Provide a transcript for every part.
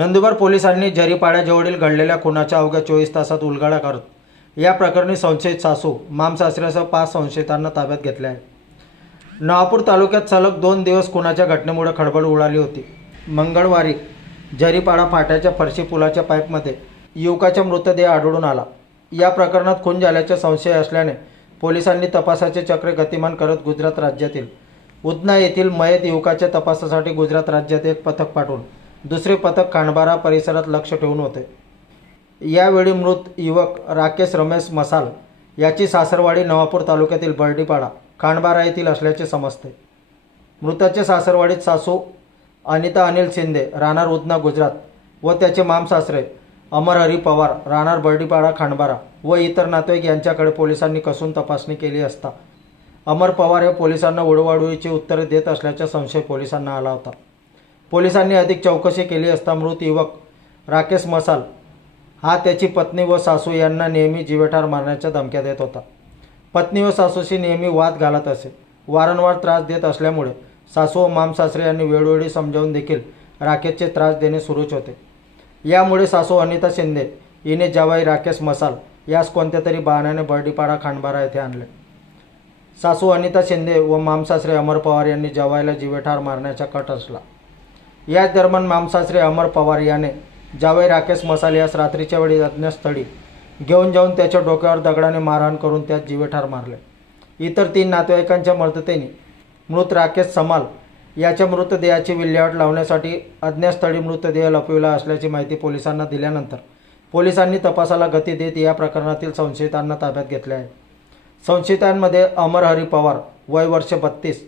नंदुरबार पोलिसांनी जरीपाड्याजवळील घडलेल्या खुनाच्या अवघ्या 24 तासात उलगडा करत या प्रकरणी संशयित सासू मामसासऱ्यासह 5 संशयितांना ताब्यात घेतले आहे. नवापूर तालुक्यात सलग 2 दिवस खुनाच्या घटनेमुळे खळबळ उडाली होती. मंगळवारी जरीपाडा फाट्याच्या फरशी पुलाच्या पाईपमध्ये युवकाचा मृतदेह आढळून आला. या प्रकरणात खून झाल्याचा संशय असल्याने पोलिसांनी तपासाचे चक्र गतिमान करत गुजरात राज्यातील उधना येथील मयत युवकाच्या तपासासाठी गुजरात राज्यात एक पथक पाठवून दुसरे पथक खांडबारा परिसरात लक्ष ठेवून होते. यावेळी मृत युवक राकेश रमेश मसाल याची सासरवाडी नवापूर तालुक्यातील बर्डीपाडा खांडबारा येथील असल्याचे समजते. मृताच्या सासरवाडीत सासू अनिता अनिल शिंदे राहणार उधना गुजरात व त्याचे मामसासरे अमरहरी पवार राहणार बर्डीपाडा खांडबारा व इतर नातेवाईक यांच्याकडे पोलिसांनी कसून तपासणी केली असता अमर पवार हे पोलिसांना उडवाउडवीची उत्तरे देत असल्याचा संशय पोलिसांना आला होता. पोलिसांनी अधिक चौकशी केली असता मृत युवक राकेश मसाल हा त्याची पत्नी व सासू यांना नेहमी जीवेठार मारण्याच्या धमक्या देत होता. पत्नी व सासूशी नेहमी वाद घालत असे. वारंवार त्रास देत असल्यामुळे सासू व मामसासरे यांनी वेळोवेळी समजावून देखील राकेशचे त्रास देणे सुरूच होते. यामुळे सासू अनिता शिंदे हिने जावई राकेश मसाल यास कोणत्या तरी बहाण्याने बर्डीपाडा खांडबारा येथे आणले. सासू अनिता शिंदे व मामसासरे अमर पवार यांनी जावईला जीवेठार मारण्याचा कट रचला. याच दरम्यान मामसासरे अमर पवार याने जावई राकेश मसाल यास रात्रीच्या वेळी अज्ञात स्थळी घेऊन जाऊन त्याच्या डोक्यावर दगडाने मारहाण करून त्यात जीवेठार मारले. इतर 3 नातेवाईकांच्या मदतीने मृत राकेश समाल याच्या मृतदेहाची विल्हेवाट लावण्यासाठी अज्ञात स्थळी मृतदेह लपविला असल्याची माहिती पोलिसांना दिल्यानंतर पोलिसांनी तपासाला गती देत या प्रकरणातील संशयितांना ताब्यात घेतले आहे. संशयितांमध्ये अमरहरी पवार वय वर्ष 32,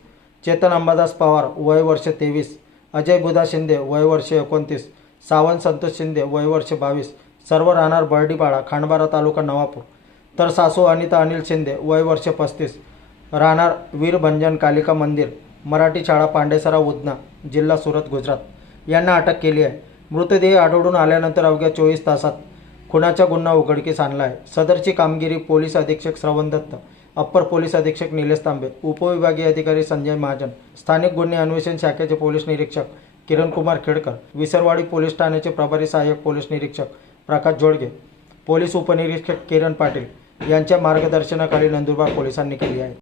चेतन अंबादास पवार वय वर्ष 23, अजय बुधा शिंदे वय वर्ष 29, सावंत संतोष शिंदे वय वर्ष 22 सर्व राहणार बर्डीपाडा खांडबारा तालुका नवापूर, तर सासू अनिता अनिल शिंदे वय वर्ष 35 राहणार वीरभंजन कालिका मंदिर मराठी शाळा पांडेसरा उधना जिल्हा सुरत गुजरात यांना अटक केली आहे. मृतदेह आढळून आल्यानंतर अवघ्या 24 तासात खुनाचा गुन्हा उघडकीस आणला आहे. सदरची कामगिरी पोलीस अधीक्षक श्रवण दत्त, अप्पर पोलीस अधीक्षक निलेश तांबे, उपविभागीय अधिकारी संजय महाजन, स्थानिक गुन्हे अन्वेषण शाखेचे पोलीस निरीक्षक किरणकुमार खेडकर, विसरवाडी पोलीस ठाण्याचे प्रभारी सहाय्यक पोलीस निरीक्षक प्रकाश जोडगे, पोलीस उपनिरीक्षक किरण पाटील यांच्या मार्गदर्शनाखाली नंदुरबार पोलिसांनी केली आहे.